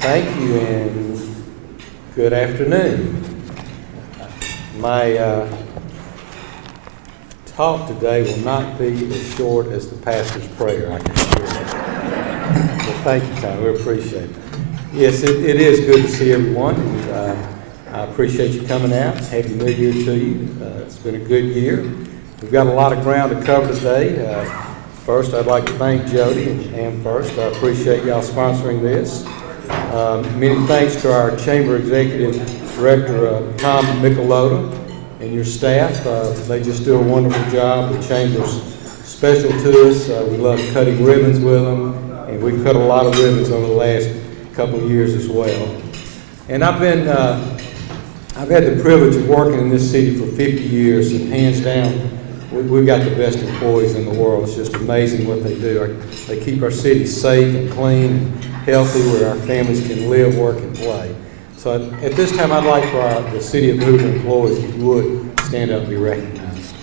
Thank you and good afternoon. My talk today will not be as short as the pastor's prayer, I can assure you. But thank you, Tom. We appreciate it. Yes, it is good to see everyone. I appreciate you coming out. Happy New Year to you. It's been a good year. We've got a lot of ground to cover today. First, I'd like to thank Jody and Amherst. I appreciate y'all sponsoring this. Many thanks to our Chamber Executive Director, Tom Michelota, and your staff. They just do a wonderful job. The Chamber's special to us. We love cutting ribbons with them, and we've cut a lot of ribbons over the last couple of years as well. And I've had the privilege of working in this city for 50 years, and hands down, we've got the best employees in the world. It's just amazing what they do. They keep our city safe and clean and healthy, where our families can live, work, and play. So at this time, I'd like for the City of Hoover employees, if you would, stand up and be recognized.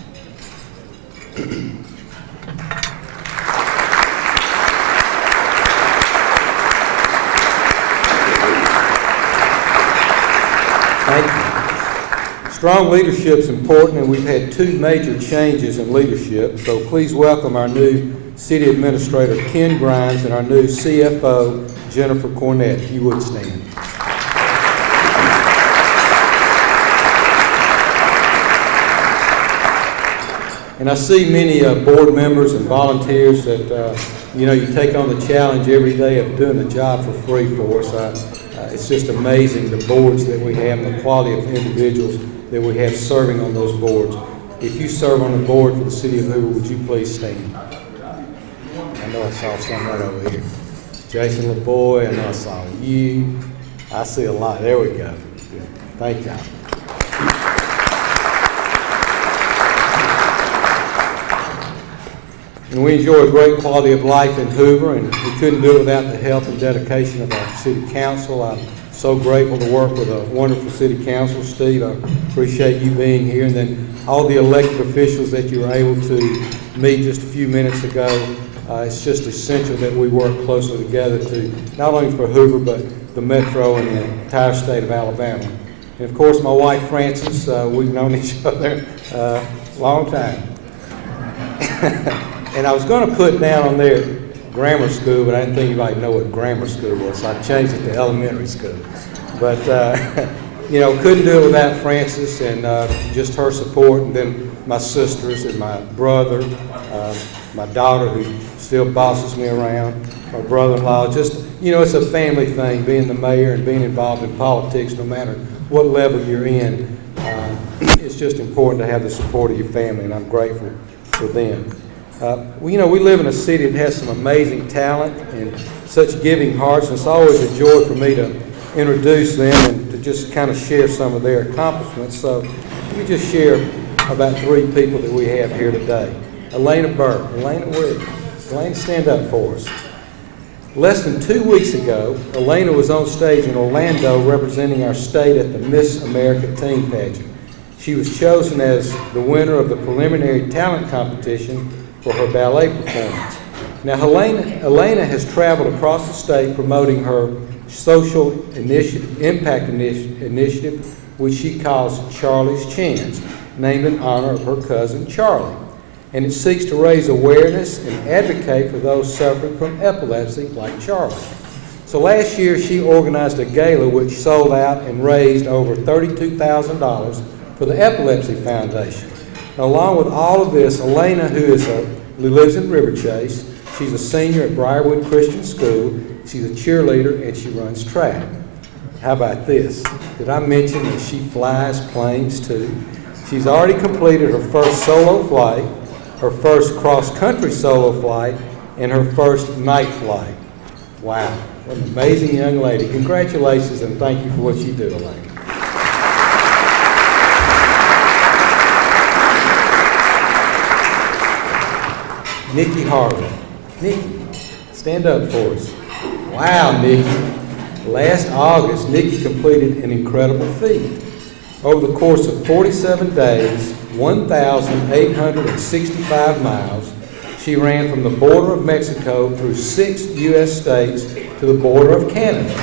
Thank you. Strong leadership is important, and we've had two major changes in leadership. So please welcome our new City Administrator, Ken Grimes, and our new CFO, Jennifer Cornett, if you would stand. And I see many board members and volunteers that, you take on the challenge every day of doing the job for free for us. It's just amazing the boards that we have and the quality of individuals that we have serving on those boards. If you serve on the board for the City of Hoover, would you please stand? I know I saw some right over here. Jason LaVoy, I know I saw you. I see a lot. There we go. Good. Thank y'all. And we enjoy a great quality of life in Hoover, and we couldn't do it without the help and dedication of our City Council. I'm so grateful to work with a wonderful City Council. Steve, I appreciate you being here, and then all the elected officials that you were able to meet just a few minutes ago. It's just essential that we work closely together to, not only for Hoover, but the metro and the entire state of Alabama. And of course, my wife, Frances, we've known each other a long time. And I was going to put down on there grammar school, but I didn't think anybody know what grammar school was, so I changed it to elementary school. But, couldn't do it without Frances and just her support, and then my sisters and my brother, my daughter who still bosses me around, my brother-in-law. Just, it's a family thing, being the mayor and being involved in politics, no matter what level you're in. It's just important to have the support of your family, and I'm grateful for them. We live in a city that has some amazing talent and such giving hearts, and it's always a joy for me to introduce them and to just kind of share some of their accomplishments. So let me just share about three people that we have here today. Elena Burke. Elena, stand up for us. Less than 2 weeks ago, Elena was on stage in Orlando representing our state at the Miss America Teen Pageant. She was chosen as the winner of the preliminary talent competition for her ballet performance. Now, Elena has traveled across the state promoting her social impact initiative, which she calls Charlie's Chance, named in honor of her cousin Charlie. And it seeks to raise awareness and advocate for those suffering from epilepsy like Charlie. So last year, she organized a gala which sold out and raised over $32,000 for the Epilepsy Foundation. Now, along with all of this, Elena, who lives in River Chase, she's a senior at Briarwood Christian School, she's a cheerleader, and she runs track. How about this? Did I mention that she flies planes too? She's already completed her first solo flight, her first cross-country solo flight, and her first night flight. Wow, what an amazing young lady. Congratulations, and thank you for what you do, Elena. Nikki Harvey. Nikki, stand up for us. Wow, Nikki. Last August, Nikki completed an incredible feat. Over the course of 47 days, 1,865 miles, she ran from the border of Mexico through 6 U.S. states to the border of Canada.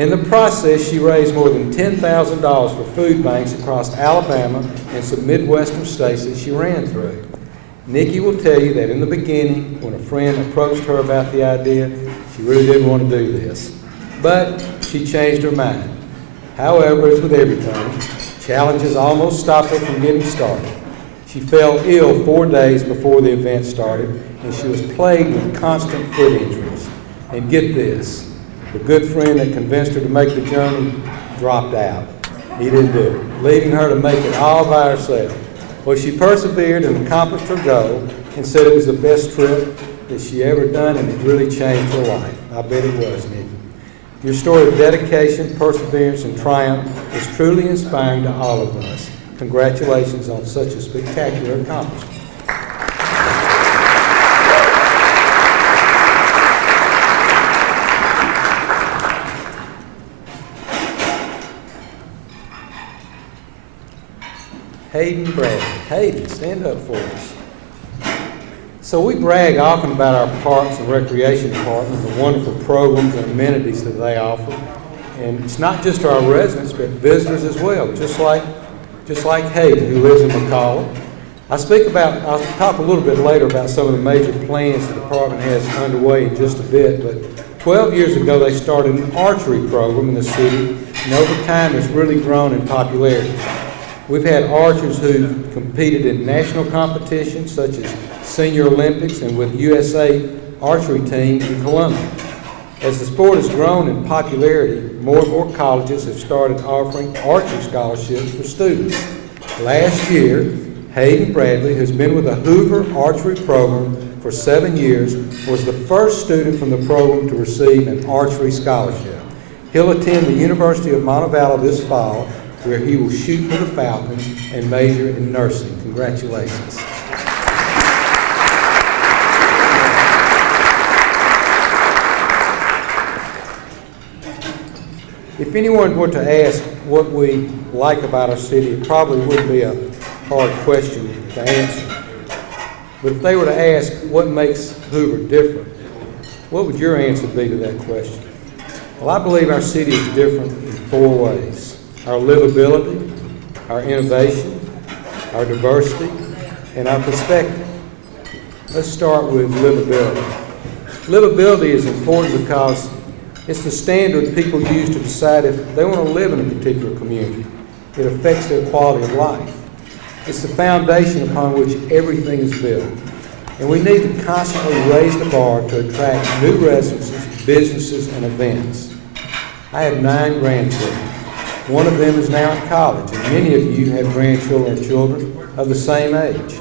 In the process, she raised more than $10,000 for food banks across Alabama and some Midwestern states that she ran through. Nikki will tell you that in the beginning, when a friend approached her about the idea, she really didn't want to do this. But she changed her mind. However, as with everything, challenges almost stopped her from getting started. She fell ill 4 days before the event started, and she was plagued with constant foot injuries. And get this, the good friend that convinced her to make the journey dropped out. He didn't do it, leaving her to make it all by herself. Well, she persevered and accomplished her goal and said it was the best trip that she ever done, and it really changed her life. I bet it was, Nikki. Your story of dedication, perseverance, and triumph is truly inspiring to all of us. Congratulations on such a spectacular accomplishment. Hayden Bradley. Hayden, stand up for us. So we brag often about our parks and recreation department, the wonderful programs and amenities that they offer. And it's not just our residents, but visitors as well, just like Hayden, who lives in McCalla. I'll talk a little bit later about some of the major plans the department has underway in just a bit, but 12 years ago they started an archery program in the city, and over time it's really grown in popularity. We've had archers who've competed in national competitions such as Senior Olympics and with USA archery team in Columbia. As the sport has grown in popularity, more and more colleges have started offering archery scholarships for students. Last year, Hayden Bradley, who's been with the Hoover Archery Program for 7 years, was the first student from the program to receive an archery scholarship. He'll attend the University of Montevallo this fall, where he will shoot for the Falcons and major in nursing. Congratulations. If anyone were to ask what we like about our city, it probably wouldn't be a hard question to answer. But if they were to ask what makes Hoover different, what would your answer be to that question? Well, I believe our city is different in 4 ways. Our livability, our innovation, our diversity, and our perspective. Let's start with livability. Livability is important because it's the standard people use to decide if they want to live in a particular community. It affects their quality of life. It's the foundation upon which everything is built. And we need to constantly raise the bar to attract new residences, businesses, and events. I have 9 grandchildren. One of them is now in college, and many of you have grandchildren or children of the same age.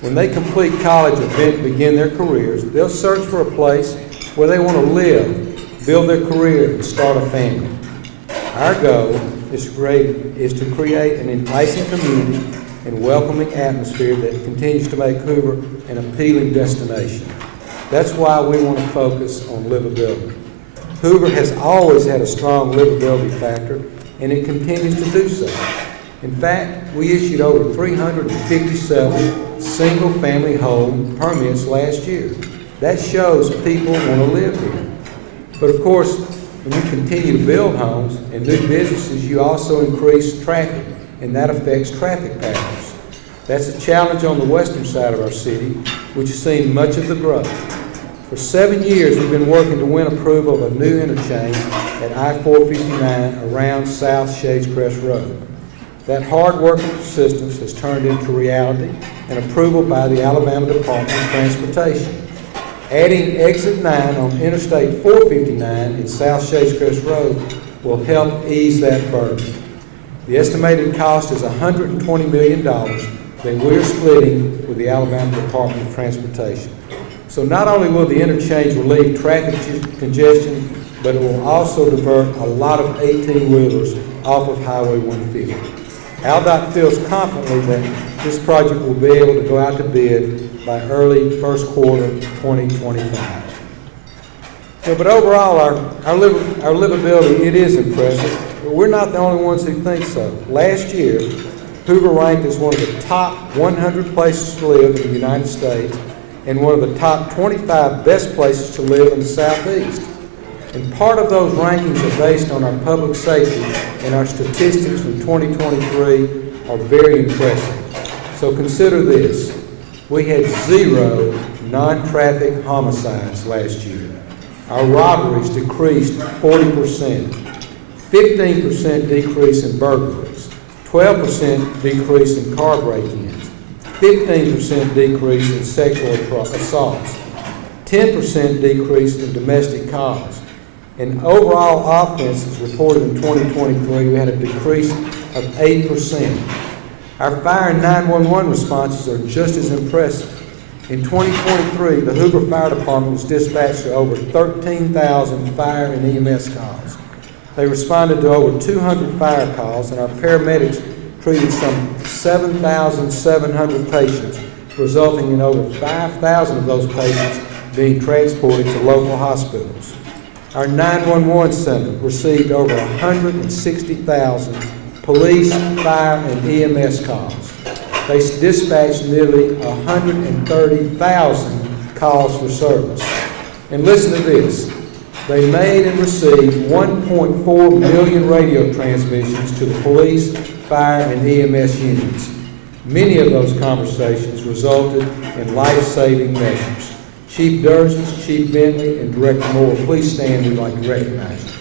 When they complete college or begin their careers, they'll search for a place where they want to live, build their career, and start a family. Our goal is to create an enticing community and welcoming atmosphere that continues to make Hoover an appealing destination. That's why we want to focus on livability. Hoover has always had a strong livability factor, and it continues to do so. In fact, we issued over 357 single-family home permits last year. That shows people want to live here. But of course, when you continue to build homes and new businesses, you also increase traffic, and that affects traffic patterns. That's a challenge on the western side of our city, which has seen much of the growth. For 7 years, we've been working to win approval of a new interchange at I-459 around South Shades Crest Road. That hard work and persistence has turned into reality and approval by the Alabama Department of Transportation. Adding exit 9 on Interstate 459 in South Shades Crest Road will help ease that burden. The estimated cost is $120 million that we're splitting with the Alabama Department of Transportation. So not only will the interchange relieve traffic congestion, but it will also divert a lot of 18-wheelers off of Highway 150. AlDOT feels confidently that this project will be able to go out to bid by early first quarter 2025. But overall, our livability, it is impressive, but we're not the only ones who think so. Last year, Hoover ranked as one of the top 100 places to live in the United States and one of the top 25 best places to live in the Southeast. And part of those rankings are based on our public safety, and our statistics from 2023 are very impressive. So consider this. We had 0 non-traffic homicides last year. Our robberies decreased 40%, 15% decrease in burglaries, 12% decrease in car break-ins, 15% decrease in sexual assaults, 10% decrease in domestic calls. And overall offenses reported in 2023, we had a decrease of 8%. Our fire and 911 responses are just as impressive. In 2023, the Hoover Fire Department was dispatched to over 13,000 fire and EMS calls. They responded to over 200 fire calls, and our paramedics treated some 7,700 patients, resulting in over 5,000 of those patients being transported to local hospitals. Our 911 center received over 160,000 police, fire, and EMS calls. They dispatched nearly 130,000 calls for service. And listen to this. They made and received 1.4 million radio transmissions to the police, fire, and EMS units. Many of those conversations resulted in life-saving measures. Chief Durgis, Chief Bentley, and Director Moore, please stand. We'd like to recognize you.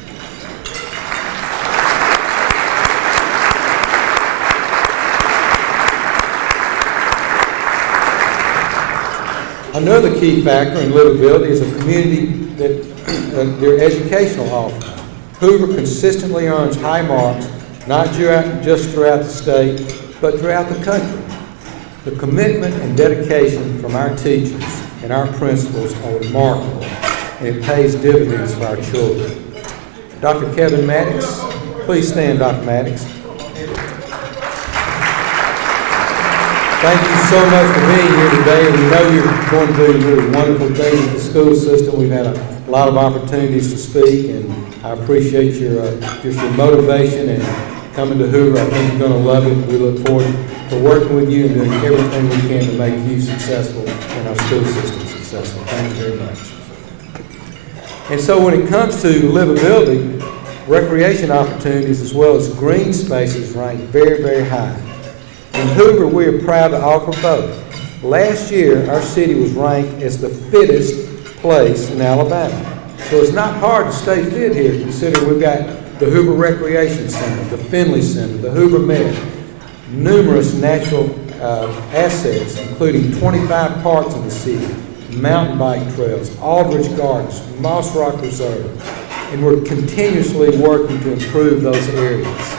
Another key factor in livability is a community that their educational offering. Hoover consistently earns high marks, not just throughout the state, but throughout the country. The commitment and dedication from our teachers and our principals are remarkable, and it pays dividends for our children. Dr. Kevin Maddox, please stand, Dr. Maddox. Thank you so much for being here today. We know you're going to do really wonderful things in the school system. We've had a lot of opportunities to speak, and I appreciate your motivation and coming to Hoover. I think you're going to love it. We look forward to working with you and doing everything we can to make you successful and our school system successful. Thank you very much. And so when it comes to livability, recreation opportunities as well as green spaces rank very, very high. In Hoover, we are proud to offer both. Last year, our city was ranked as the fittest place in Alabama. So it's not hard to stay fit here, considering we've got the Hoover Recreation Center, the Finley Center, the Hoover Mayor, numerous natural assets, including 25 parks in the city, mountain bike trails, Aldridge Gardens, Moss Rock Reserve, and we're continuously working to improve those areas.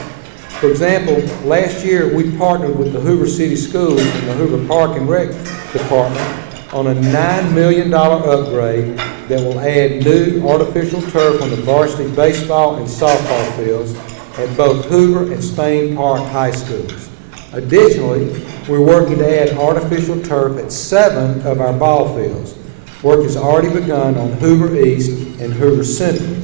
For example, last year we partnered with the Hoover City Schools and the Hoover Park and Rec Department on a $9 million upgrade that will add new artificial turf on the varsity baseball and softball fields at both Hoover and Spain Park High Schools. Additionally, we're working to add artificial turf at 7 of our ball fields. Work has already begun on Hoover East and Hoover Center.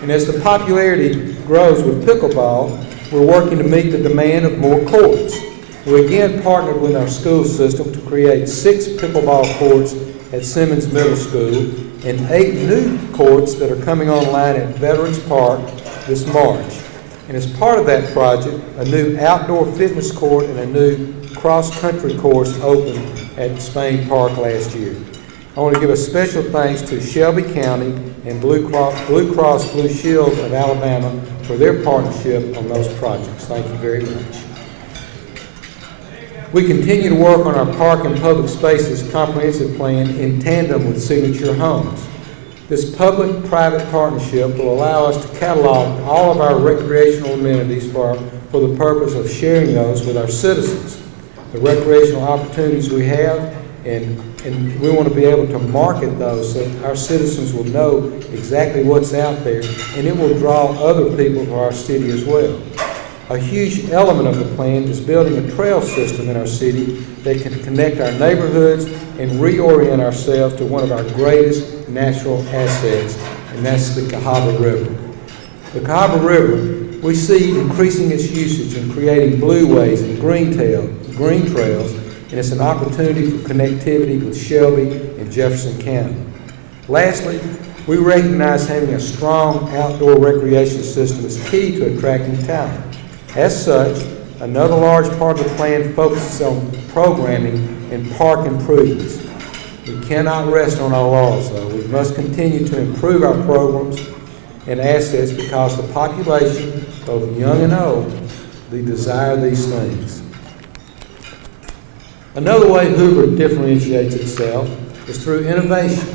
And as the popularity grows with pickleball, we're working to meet the demand of more courts. We again partnered with our school system to create 6 pickleball courts at Simmons Middle School and 8 new courts that are coming online at Veterans Park this March. And as part of that project, a new outdoor fitness court and a new cross-country course opened at Spain Park last year. I want to give a special thanks to Shelby County and Blue Cross Blue Shield of Alabama for their partnership on those projects. Thank you very much. We continue to work on our Park and Public Spaces Comprehensive Plan in tandem with Signature Homes. This public-private partnership will allow us to catalog all of our recreational amenities for the purpose of sharing those with our citizens. The recreational opportunities we have, and we want to be able to market those so our citizens will know exactly what's out there, and it will draw other people to our city as well. A huge element of the plan is building a trail system in our city that can connect our neighborhoods and reorient ourselves to one of our greatest natural assets, and that's the Cahaba River. The Cahaba River, we see increasing its usage in creating blueways and green trails, and it's an opportunity for connectivity with Shelby and Jefferson County. Lastly, we recognize having a strong outdoor recreation system is key to attracting talent. As such, another large part of the plan focuses on programming and park improvements. We cannot rest on our laurels, though. We must continue to improve our programs and assets because the population, both young and old, they desire these things. Another way Hoover differentiates itself is through innovation.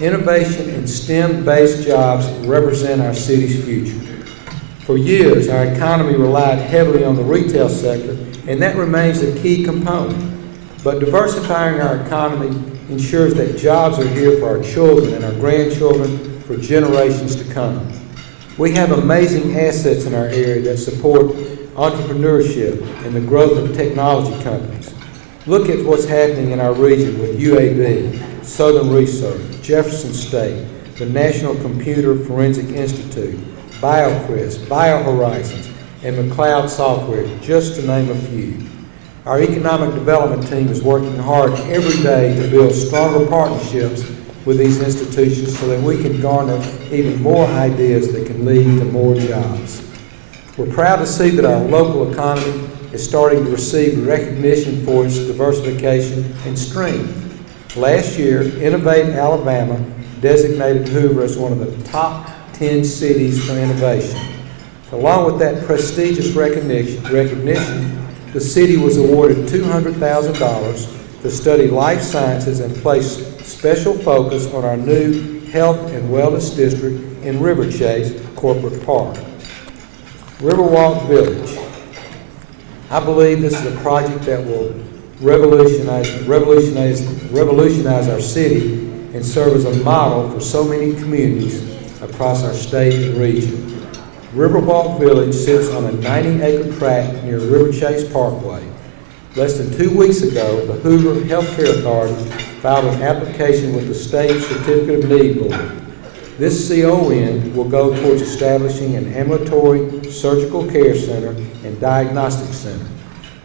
Innovation in STEM-based jobs represent our city's future. For years, our economy relied heavily on the retail sector, and that remains a key component. But diversifying our economy ensures that jobs are here for our children and our grandchildren for generations to come. We have amazing assets in our area that support entrepreneurship and the growth of technology companies. Look at what's happening in our region with UAB, Southern Research, Jefferson State, the National Computer Forensic Institute, BioCris, BioHorizons, and McLeod Software, just to name a few. Our economic development team is working hard every day to build stronger partnerships with these institutions so that we can garner even more ideas that can lead to more jobs. We're proud to see that our local economy is starting to receive recognition for its diversification and strength. Last year, Innovate Alabama designated Hoover as one of the top 10 cities for innovation. Along with that prestigious recognition, the city was awarded $200,000 to study life sciences and place special focus on our new health and wellness district in Riverchase Corporate Park. Riverwalk Village. I believe this is a project that will revolutionize our city and serve as a model for so many communities across our state and region. Riverwalk Village sits on a 90-acre tract near Riverchase Parkway. Less than 2 weeks ago, the Hoover Healthcare Authority filed an application with the State Certificate of Need Board. This CON will go towards establishing an ambulatory surgical care center and diagnostic center.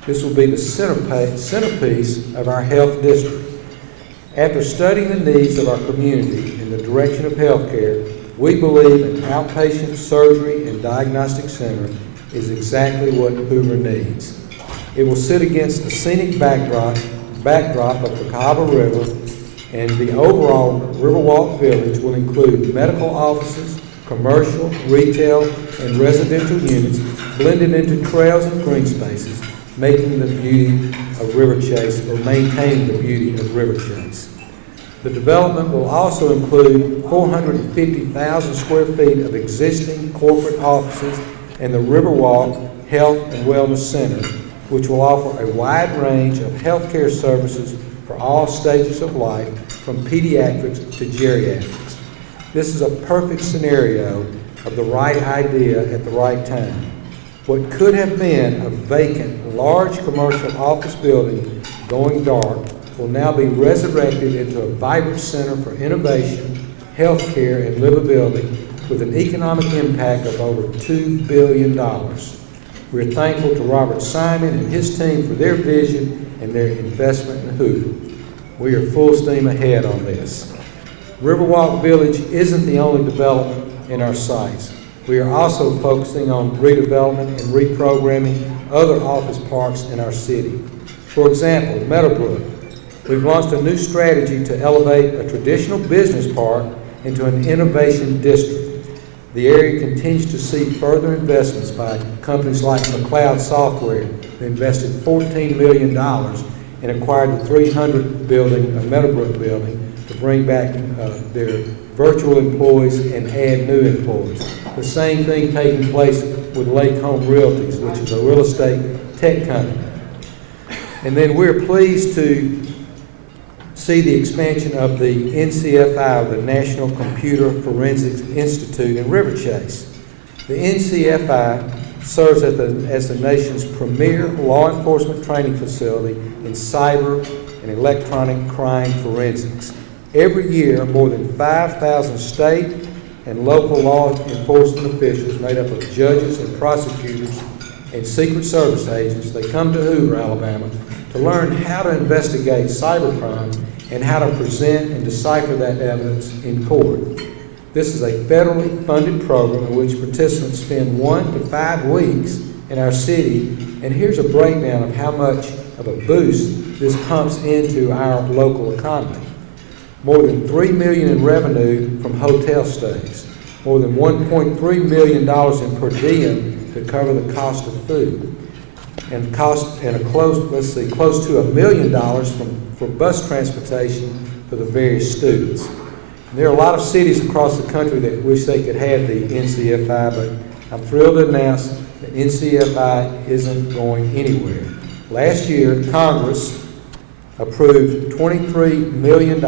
This will be the centerpiece of our health district. After studying the needs of our community in the direction of healthcare, we believe an outpatient surgery and diagnostic center is exactly what Hoover needs. It will sit against the scenic backdrop of the Cahaba River, and the overall Riverwalk Village will include medical offices, commercial, retail, and residential units blended into trails and green spaces, making the beauty of Riverchase, or maintaining the beauty of Riverchase. The development will also include 450,000 square feet of existing corporate offices and the Riverwalk Health and Wellness Center, which will offer a wide range of healthcare services for all stages of life, from pediatrics to geriatrics. This is a perfect scenario of the right idea at the right time. What could have been a vacant, large commercial office building going dark will now be resurrected into a vibrant center for innovation, healthcare, and livability with an economic impact of over $2 billion. We're thankful to Robert Simon and his team for their vision and their investment in Hoover. We are full steam ahead on this. Riverwalk Village isn't the only development in our sites. We are also focusing on redevelopment and reprogramming other office parks in our city. For example, Meadowbrook. We've launched a new strategy to elevate a traditional business park into an innovation district. The area continues to see further investments by companies like McLeod Software, who invested $14 million and acquired the 300 building, Meadowbrook building, to bring back their virtual employees and add new employees. The same thing taking place with Lake Home Realties, which is a real estate tech company. And then we're pleased to see the expansion of the NCFI, the National Computer Forensics Institute in Riverchase. The NCFI serves as the nation's premier law enforcement training facility in cyber and electronic crime forensics. Every year, more than 5,000 state and local law enforcement officials made up of judges and prosecutors and Secret Service agents, they come to Hoover, Alabama, to learn how to investigate cybercrime and how to present and decipher that evidence in court. This is a federally funded program in which participants spend 1 to 5 weeks in our city, and here's a breakdown of how much of a boost this pumps into our local economy. More than $3 million in revenue from hotel stays, more than $1.3 million in per diem to cover the cost of food, and close to $1 million for bus transportation for the various students. And there are a lot of cities across the country that wish they could have the NCFI, but I'm thrilled to announce that NCFI isn't going anywhere. Last year, Congress approved $23 million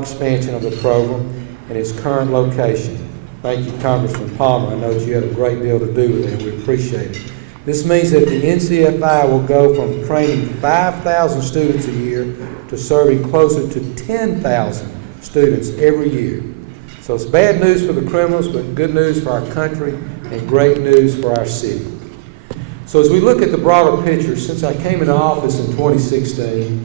expansion of the program in its current location. Thank you, Congressman Palmer. I know that you had a great deal to do with it, and we appreciate it. This means that the NCFI will go from training 5,000 students a year to serving closer to 10,000 students every year. So it's bad news for the criminals, but good news for our country and great news for our city. So as we look at the broader picture, since I came into office in 2016,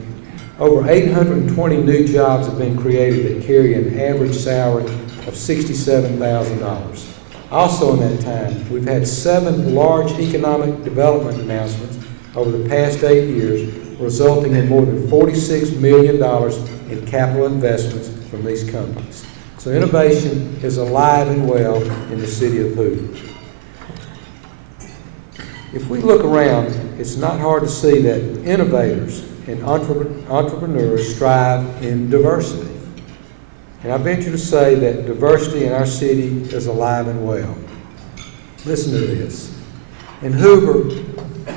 over 820 new jobs have been created that carry an average salary of $67,000. Also in that time, we've had 7 large economic development announcements over the past 8 years, resulting in more than $46 million in capital investments from these companies. So innovation is alive and well in the city of Hoover. If we look around, it's not hard to see that innovators and entrepreneurs strive in diversity. And I venture to say that diversity in our city is alive and well. Listen to this. In Hoover,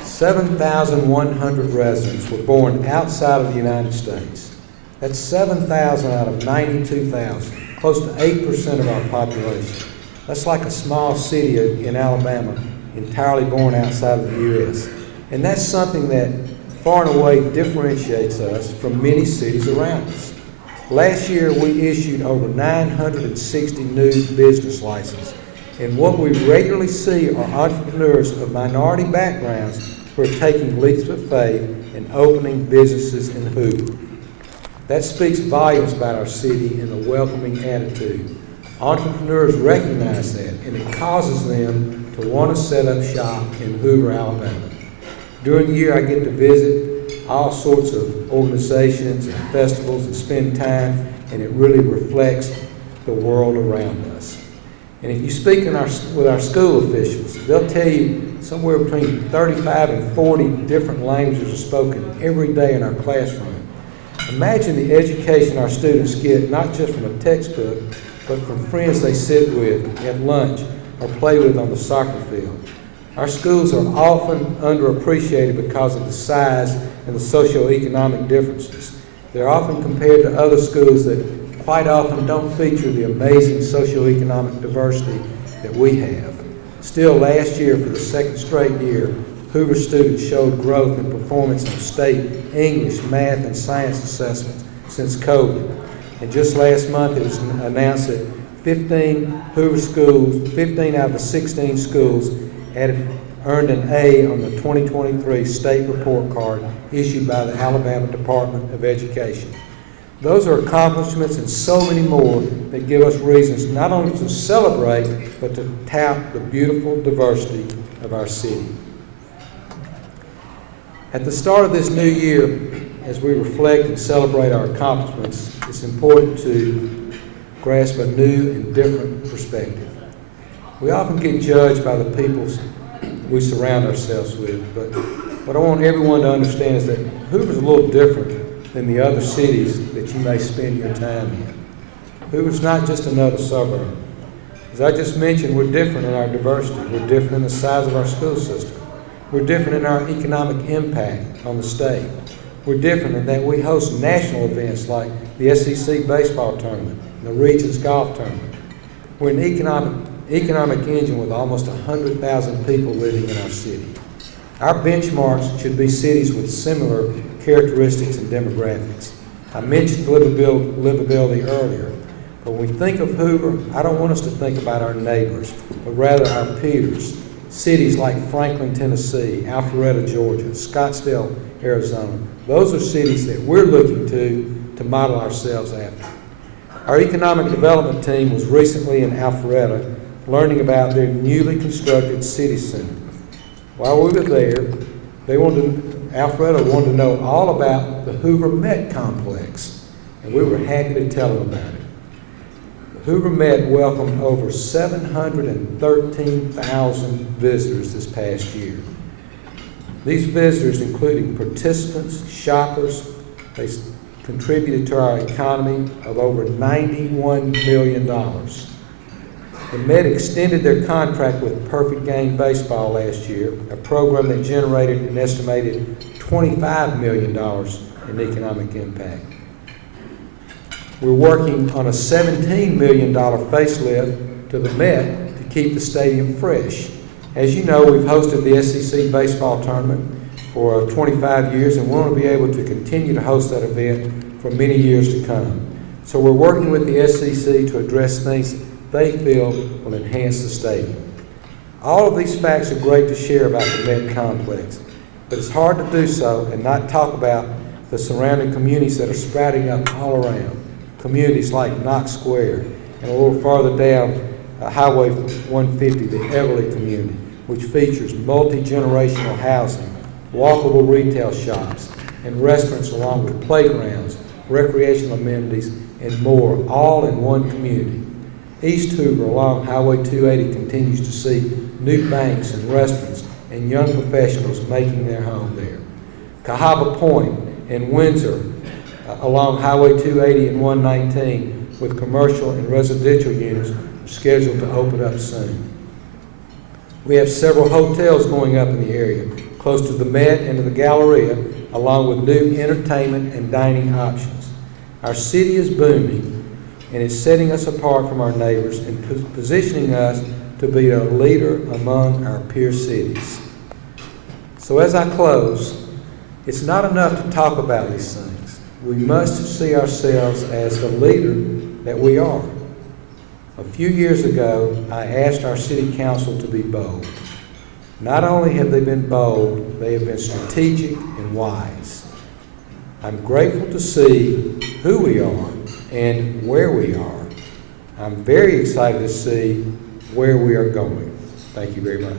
7,100 residents were born outside of the United States. That's 7,000 out of 92,000, close to 8% of our population. That's like a small city in Alabama, entirely born outside of the U.S. And that's something that far and away differentiates us from many cities around us. Last year, we issued over 960 new business licenses. And what we regularly see are entrepreneurs of minority backgrounds who are taking leaps of faith and opening businesses in Hoover. That speaks volumes about our city and the welcoming attitude. Entrepreneurs recognize that, and it causes them to want to set up shop in Hoover, Alabama. During the year, I get to visit all sorts of organizations and festivals and spend time, and it really reflects the world around us. And if you speak with our school officials, they'll tell you somewhere between 35 and 40 different languages are spoken every day in our classroom. Imagine the education our students get, not just from a textbook, but from friends they sit with at lunch or play with on the soccer field. Our schools are often underappreciated because of the size and the socioeconomic differences. They're often compared to other schools that quite often don't feature the amazing socioeconomic diversity that we have. Still, last year, for the second straight year, Hoover students showed growth in performance on state English, math, and science assessments since COVID. And just last month, it was announced that 15 Hoover schools, 15 out of the 16 schools, had earned an A on the 2023 state report card issued by the Alabama Department of Education. Those are accomplishments and so many more that give us reasons not only to celebrate, but to tout the beautiful diversity of our city. At the start of this new year, as we reflect and celebrate our accomplishments, it's important to grasp a new and different perspective. We often get judged by the people we surround ourselves with, but what I want everyone to understand is that Hoover's a little different than the other cities that you may spend your time in. Hoover's not just another suburb. As I just mentioned, we're different in our diversity. We're different in the size of our school system. We're different in our economic impact on the state. We're different in that we host national events like the SEC baseball tournament and the Regions golf tournament. We're an economic engine with almost 100,000 people living in our city. Our benchmarks should be cities with similar characteristics and demographics. I mentioned livability earlier, but when we think of Hoover, I don't want us to think about our neighbors, but rather our peers. Cities like Franklin, Tennessee, Alpharetta, Georgia, Scottsdale, Arizona, Those are cities that we're looking to model ourselves after. Our economic development team was recently in Alpharetta learning about their newly constructed city center. While we were there, Alpharetta wanted to know all about the Hoover Met complex, and we were happy to tell them about it. The Hoover Met welcomed over 713,000 visitors this past year. These visitors, including participants, shoppers, they contributed to our economy of over $91 million. The Met extended their contract with Perfect Game Baseball last year, a program that generated an estimated $25 million in economic impact. We're working on a $17 million facelift to the Met to keep the stadium fresh. As you know, we've hosted the SEC baseball tournament for 25 years, and we want to be able to continue to host that event for many years to come. So we're working with the SEC to address things they feel will enhance the stadium. All of these facts are great to share about the Met complex, but it's hard to do so and not talk about the surrounding communities that are sprouting up all around. Communities like Knox Square, and a little farther down Highway 150, the Everly community, which features multi-generational housing, walkable retail shops, and restaurants along with playgrounds, recreational amenities, and more, all in one community. East Hoover along Highway 280 continues to see new banks and restaurants and young professionals making their home there. Cahaba Point and Windsor along Highway 280 and 119 with commercial and residential units are scheduled to open up soon. We have several hotels going up in the area, close to the Met and to the Galleria, along with new entertainment and dining options. Our city is booming, and it's setting us apart from our neighbors and positioning us to be a leader among our peer cities. So as I close, it's not enough to talk about these things. We must see ourselves as the leader that we are. A few years ago, I asked our city council to be bold. Not only have they been bold, they have been strategic and wise. I'm grateful to see who we are and where we are. I'm very excited to see where we are going. Thank you very much.